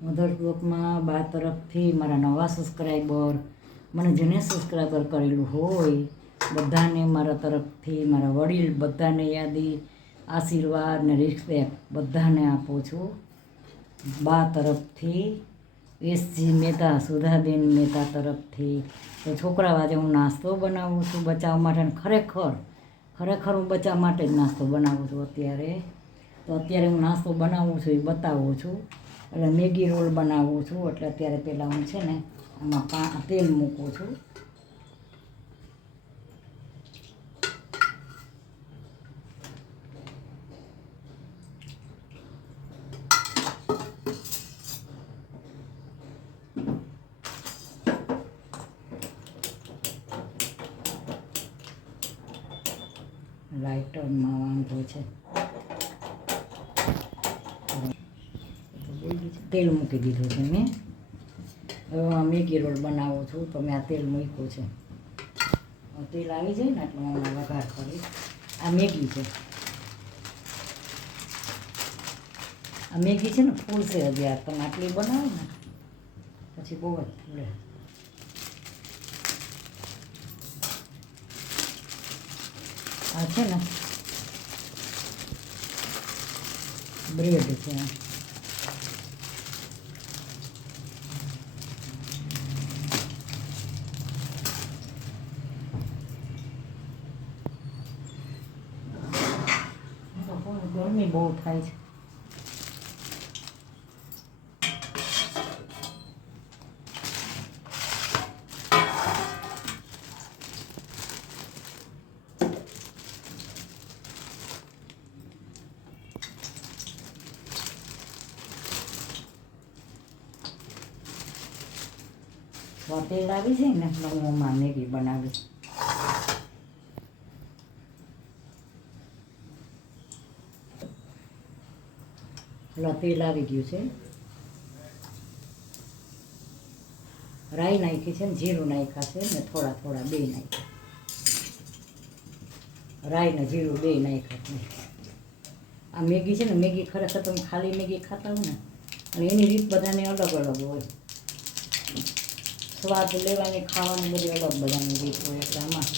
Mother બ્લોગમાં બા તરફથી મારા નવા સબસ્ક્રાઈબર, મને જેને સબસ્ક્રાઈબર કરેલું હોય બધાને મારા તરફથી, મારા વડીલ બધાને યાદી, આશીર્વાદ ને રિસ્પેક્ટ બધાને આપું છું. બા તરફથી, એસજી મહેતા, સુધાબેન મહેતા તરફથી. તો છોકરાઓ આજે હું નાસ્તો બનાવું છું બચાવ માટે, અને ખરેખર હું બચાવ માટે જ નાસ્તો બનાવું છું અત્યારે. તો અત્યારે હું નાસ્તો બનાવું છું એ બતાવું છું. એટલે મેગી રોલ બનાવું છું. એટલે અત્યારે પહેલાં હું છે ને આમાં તેલ મૂકું છું. લાઇટરમાં વાંધો છે. તેલ મૂકી દીધું છે મેં. હવે આ મેગી રોલ બનાવું છું તો મેં આ તેલ મૂક્યું છે. તેલ આવી જાય ને એટલે હું વઘાર કરીશ. આ મેગી છે, આ મેગી છે ને ફૂલશે હજી. આ તમે આટલી બનાવો ને પછી બહુ જ ફૂલે. આ છે ને બ્રેડ છે. ગરમી બહુ થાય છે. તેલ આવી જાય ને એટલે હું આમાં મેગી બનાવીશ. તેલ આવી ગયું છે. રાઈ નાખી છે ને જીરું નાખ્યા છે ને થોડા બે નાખ્યા. રાઈ ને જીરું બે નાખ્યા છે. આ મેગી છે ને, મેગી ખરેખર તમે ખાલી મેગી ખાતા હો ને અને એની રીત બધાને અલગ અલગ હોય. સ્વાદ લેવાની, ખાવાની બધી અલગ બધાની રીત હોય. એટલે આમાં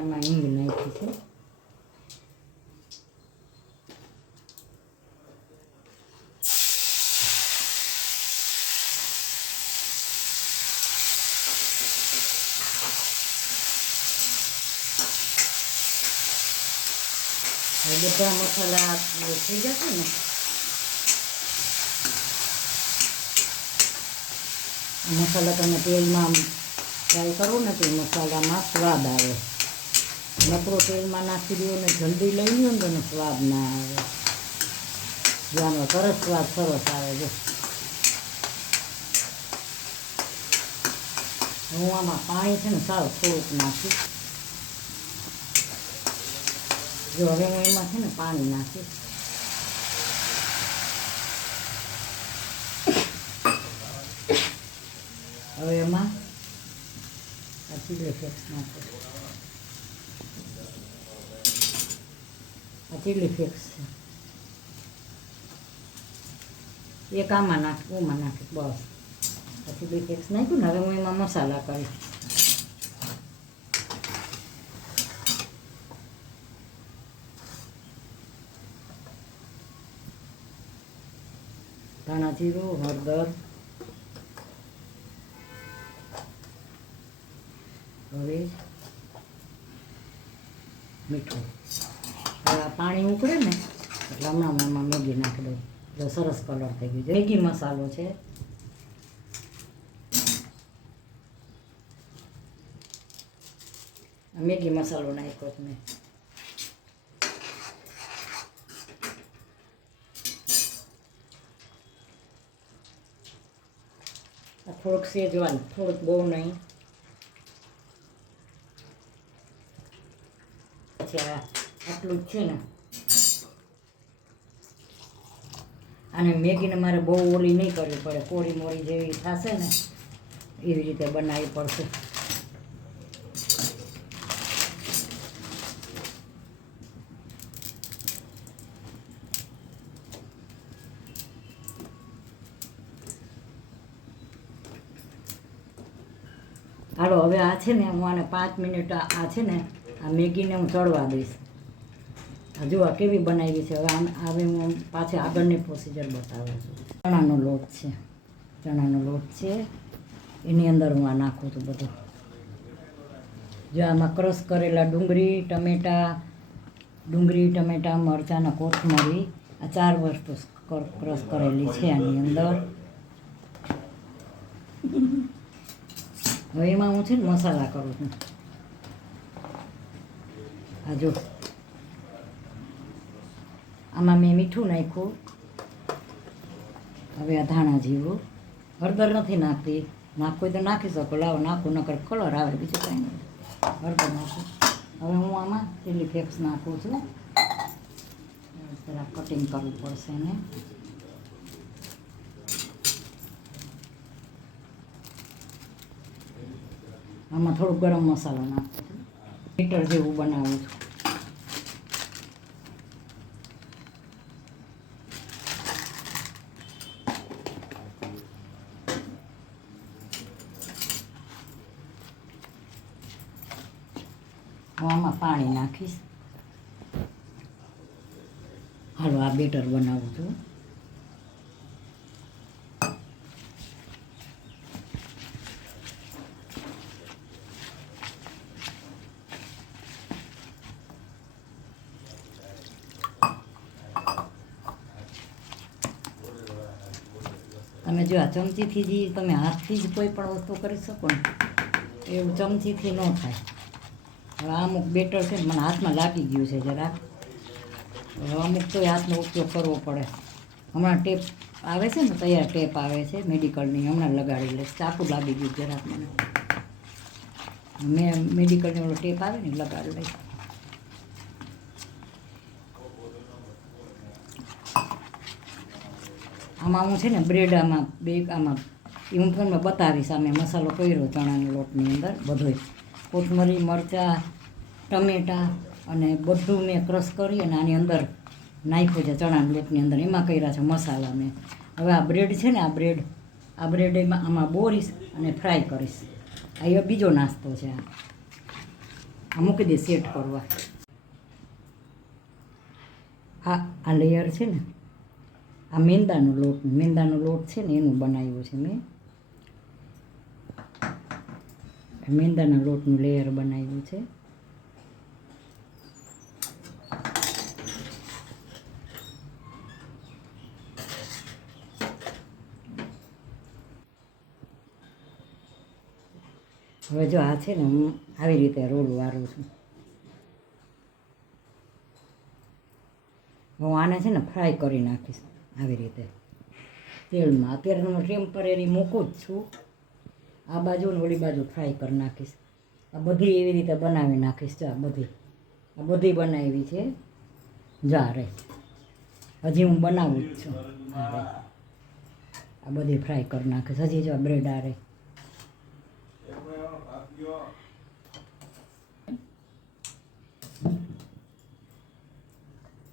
આમાં હિંગ નાખી છે. બધા મસાલા થઈ જશે ને મસાલા તમે તેલમાં ફ્રાય કરો ને તો મસાલામાં સ્વાદ આવે. નકરો તેલમાં નાખી દો ને જલ્દી લઈ લો ને તો સ્વાદ ના આવે. જાનો સરસ સ્વાદ સરસ આવે છે. હું આમાં પાણી છે ને સાવ થોડુંક નાખીશ. જો હવે હું એમાં છે ને પાણી નાખીશ. હવે એમાં ચીલી ફ્લેક્સ નાખો. આ ચીલી ફ્લેક્સ છે. એક આમાં નાખું, ઓમાં નાખું, બસ. આ ચીલી ફ્લેક્સ નાખ્યું ને હવે હું એમાં મસાલા કરીશ. ધાણા જીરું, હળદર, હવે મીઠું. હવે આ પાણી ઉકળે ને એટલે હમણાં એમાં મેગી નાખી દઉં. એટલે સરસ કલર થઈ ગયો. મેગી મસાલો છે. મેગી મસાલો નાખ્યો તમે. થોડુંક સેજવાન, થોડુંક બહુ નહીં. પછી આટલું જ છે ને. અને મેગીને મારે બહુ ઓલી નહીં કરવી પડે. કોરી મોરી જેવી થશે ને એવી રીતે બનાવવી પડશે. હાલો હવે આ છે ને હું આને 5 મિનિટ આ છે ને આ મેગીને હું ચડવા દઈશ. જો આ કેવી બનાવી છે. હવે હું પાછી આગળની પ્રોસિજર બતાવું છું. ચણાનો લોટ છે એની અંદર હું આ નાખું છું બધું. જો આમાં ક્રશ કરેલા ડુંગળી ટમેટા મરચાં અને કોથમરી આ 4 વસ્તુ ક્રશ કરેલી છે આની અંદર. હવે એમાં હું છે ને મસાલા કરું છું. આ જો આમાં મેં મીઠું નાખ્યું. હવે આ ધાણા જીરું, હળદર નથી નાખતી, નાખવું તો નાખી શકો. લાવો નાખું, નકર કલર આવે, બીજું કાંઈ નહીં. હળદર નાખું. હવે હું આમાં ચીલી ફ્લેક્સ નાખું છું. જરા કટિંગ કરવું પડશે એને. આમાં થોડું ગરમ મસાલો નાખું છું. મીટર જેવું બનાવું છું. હું આમાં પાણી નાખીશ. હાલો આ બેટર બનાવું છું. તમે જો આ ચમચીથી જ તમે હાથથી જ કોઈ પણ વસ્તુ કરી શકો ને, એવું ચમચીથી ન થાય. હવે અમુક બેટર છે ને મને હાથમાં લાગી ગયું છે જરાક. અમુક તો હાથનો ઉપયોગ કરવો પડે. હમણાં ટેપ આવે છે ને, તૈયાર ટેપ આવે છે મેડિકલની, હમણાં લગાડી લઈશ. ચાકુ લાગી ગયું જરાક મને. મેં મેડિકલની ઓલો ટેપ આવે ને લગાડી લઈશ. આમાં હું છે ને બ્રેડ આમાં એ હું તમને બતાવીશ. આમે મસાલો કર્યો ચણાના લોટની અંદર બધોય, કોથમરી મરચાં ટમેટાં અને બધું મેં ક્રશ કરી અને આની અંદર નાખ્યું છે ચણાના લોટની અંદર. એમાં કર્યા છે મસાલા મેં. હવે આ બ્રેડ છે ને, આ બ્રેડ એમાં આમાં બોરીશ અને ફ્રાય કરીશ. આ બીજો નાસ્તો છે. આ મૂકી દે સેટ કરવા. આ લેયર છે ને, આ મેંદાનો લોટ છે ને એનું બનાવ્યું છે મેં. મેંદાના લોટનું લેયર બનાવ્યું છે. હવે જો આ છે ને હું આવી રીતે રોલ વાળું છું. હું આને છે ને ફ્રાય કરી નાખીશ આવી રીતે તેલમાં. અત્યારે હું ટેમ્પરરી મૂકું જ છું. આ બાજુ ને ઓલી બાજુ ફ્રાય કરી નાખીશ. આ બધી એવી રીતે બનાવી નાખીશ. જો આ બધી બનાવી છે. જા રે હજી હું બનાવું જ છું. આ બધી ફ્રાય કરી નાખીશ. હજી જો બ્રેડ આ રે.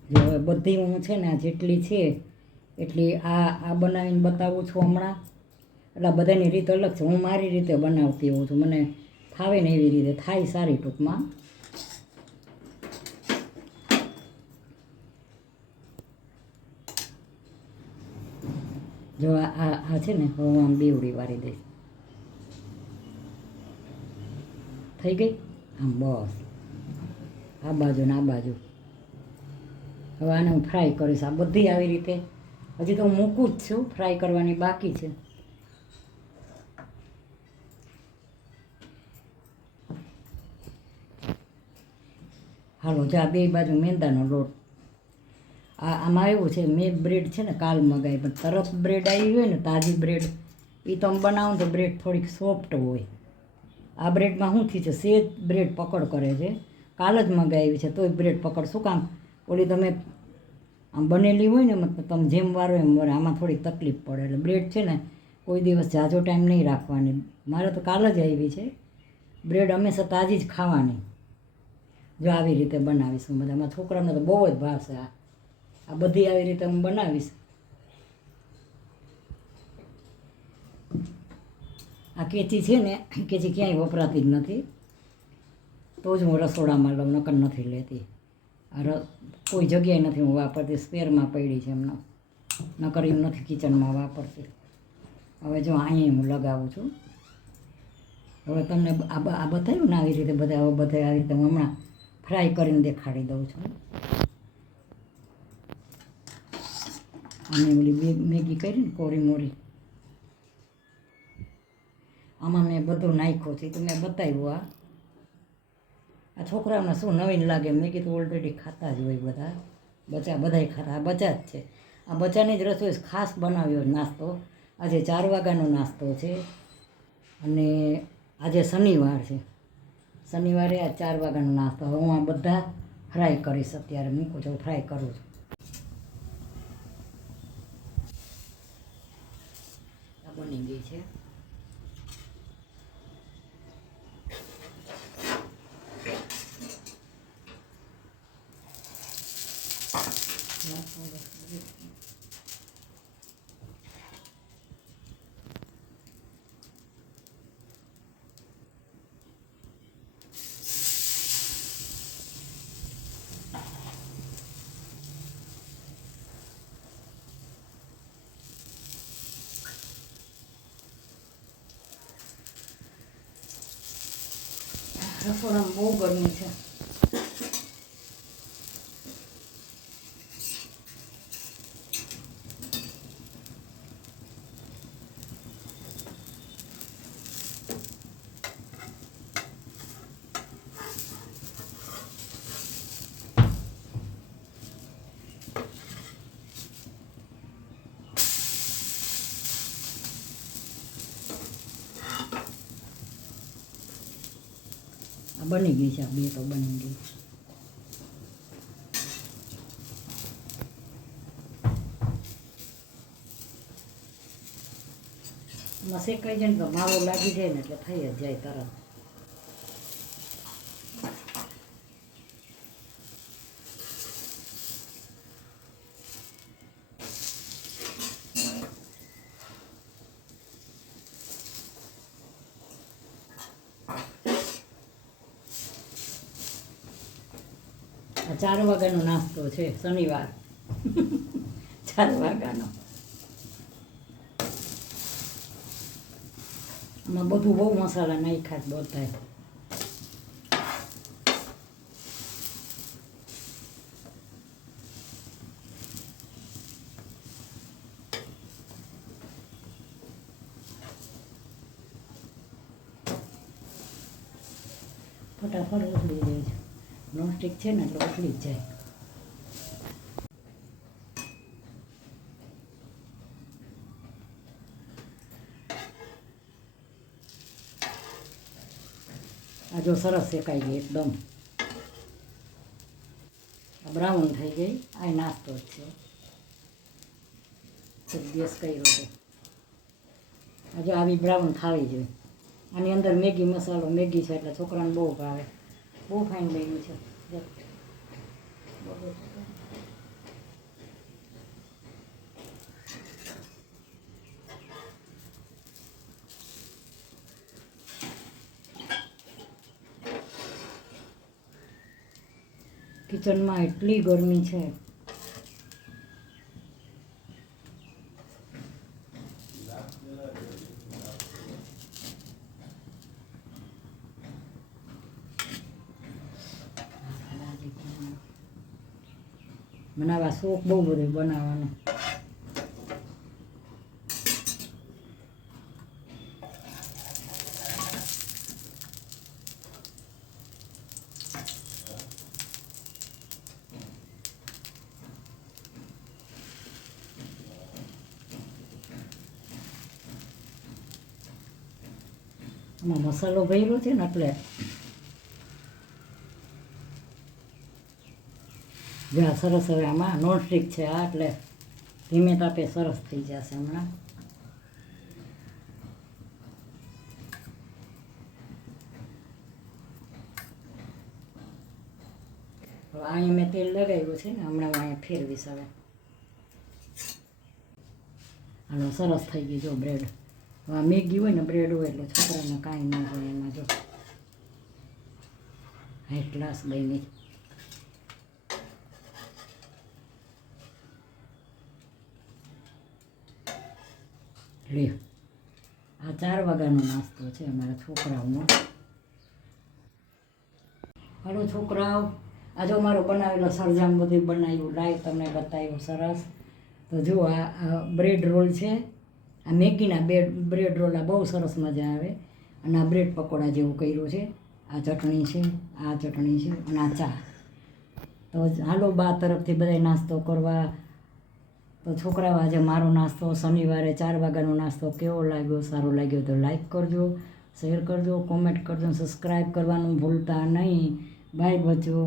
જો હવે બધી હું છે ને આ જેટલી છે એટલી આ બનાવીને બતાવું છું હમણાં. એટલે બધાની રીત અલગ છે. હું મારી રીતે બનાવતી હોઉં છું. મને ફાવે ને એવી રીતે થાય સારી ટૂંકમાં. જો આ છે ને હું આમ બેવડી વાળી દઈશ. થઈ ગઈ આમ બસ. આ બાજુ ને આ બાજુ. હવે આને હું ફ્રાય કરીશ. આ બધી આવી રીતે. હજી તો હું મૂકું જ છું. ફ્રાય કરવાની બાકી છે. હાલો જો આ બે બાજુ મેંદાનો લોટ. આમાં એવું છે મેં બ્રેડ છે ને કાલ મગાવી, પણ તરત બ્રેડ આવી હોય ને તાજી બ્રેડ એ તમે બનાવો તો બ્રેડ થોડીક સોફ્ટ હોય. આ બ્રેડમાં શું થયું છે, સેજ બ્રેડ પકડ કરે છે. કાલ જ મગાવી છે તોય બ્રેડ પકડ. શું કામ? ઓલી તમે આમ બનેલી હોય ને, મતલબ તમે જેમ વારો એમ વરે, આમાં થોડી તકલીફ પડે. એટલે બ્રેડ છે ને કોઈ દિવસ ઝાઝો ટાઈમ નહીં રાખવાની. મારે તો કાલ જ આવી છે. બ્રેડ હંમેશા તાજી જ ખાવાની. જો આવી રીતે બનાવીશ હું. બધામાં છોકરાને તો બહુ જ ભાવશે. આ બધી આવી રીતે હું બનાવીશ. આ કેચી છે ને, કેચી ક્યાંય વપરાતી જ નથી. તો જ હું રસોડામાં લઉં, નકર નથી લેતી. કોઈ જગ્યાએ નથી હું વાપરતી, સ્પેરમાં પડી છે એમનો, નકર એમ નથી કિચનમાં વાપરતી. હવે જો અહીંયા હું લગાવું છું. હવે તમને આ બતાવ્યું ને આવી રીતે બધા આવી રીતે હું હમણાં ફ્રાય કરીને દેખાડી દઉં છું. અને ઓલી મેગી કરી ને કોરી મોરી, આમાં મેં બધું નાખ્યું છે તો મેં બતાવ્યું. આ છોકરાઓને શું નવીન લાગે, મેગી તો ઓલરેડી ખાતા જ હોય બધા, બધાય ખાતા. આ બચા જ છે. આ બચાની જ રસોઈ ખાસ બનાવ્યો નાસ્તો. આજે 4 વાગ્યાનો નાસ્તો છે અને આજે શનિવાર છે. શનિવારે આ 4 વાગ્યાનો નાસ્તો. હવે હું આ બધા ફ્રાય કરીશ. અત્યારે મૂકું છું, ફ્રાય કરું છું. આ બની ગઈ છે. રસોડામાં બહુ ગરમી છે. બની ગઈ છે. આ બે તો બની ગઈ. એમાં શેકાઈ જાય ને તો માવો લાગી જાય ને એટલે થઈ જ જાય તરત. આ 4 વાગ્યાનો નાસ્તો છે, શનિવાર. 4 વાગ્યાનો. આમાં બધું બહુ મસાલા નાખ્યા જ બધાય. ફટાફટ ઉકળી જાય છે. નોનસ્ટિક છે ને એટલે ઉકળી જ જાય. આ જો સરસ શેકાઈ ગઈ એકદમ. આ બ્રાઉન થઈ ગઈ. આ નાસ્તો જ છે. ગેસ કર્યો છે. આ જો આવી બ્રાઉન ખાવી જોઈએ. આની અંદર મેગી મસાલો, મેગી છે એટલે છોકરાને બહુ ભાવે. બહુ ફાઇન બન્યું છે. કિચનમાં એટલી ગરમી છે. મને આવા શોખ બહુ બધું બનાવવાનો. આમાં મસાલો ભર્યો છે ને એટલે જ્યાં સરસ. હવે આમાં નોનસ્ટિક છે આ એટલે ધીમે તાપે સરસ થઈ જશે હમણાં. હવે અહીંયા મેં તેલ લગાવ્યું છે ને, હમણાં હું અહીંયા ફેરવીશ હવે. હાલો, સરસ થઈ ગઈ જો બ્રેડ. હવે મેગી હોય ને બ્રેડ હોય એટલે છોકરાને કાંઈ ન હોય એમાં. જો હાઈ ક્લાસ બની. લે, આ 4 વાગ્યાનો નાસ્તો છે અમારા છોકરાઓનો. હાલો છોકરાઓ, આજે અમારો બનાવેલો સરજામ બધું બનાવ્યું, લાઈવ તમને બતાવ્યું સરસ. તો જુઓ આ બ્રેડ રોલ છે, આ મેગીના બ્રેડ રોલ, આ બહુ સરસ મજા આવે. અને આ બ્રેડ પકોડા જેવું કર્યું છે. આ ચટણી છે, આ ચટણી છે અને આ ચા. તો હાલો બા તરફથી બધાય નાસ્તો કરવા. તો છોકરાઓ, આજે મારો નાસ્તો શનિવારે 4 વાગ્યાનો નાસ્તો કેવો લાગ્યો? સારો લાગ્યો તો લાઈક કરજો, શેર કરજો, કોમેન્ટ કરજો, સબસ્ક્રાઈબ કરવાનું ભૂલતા નહીં. બાય બચ્ચો.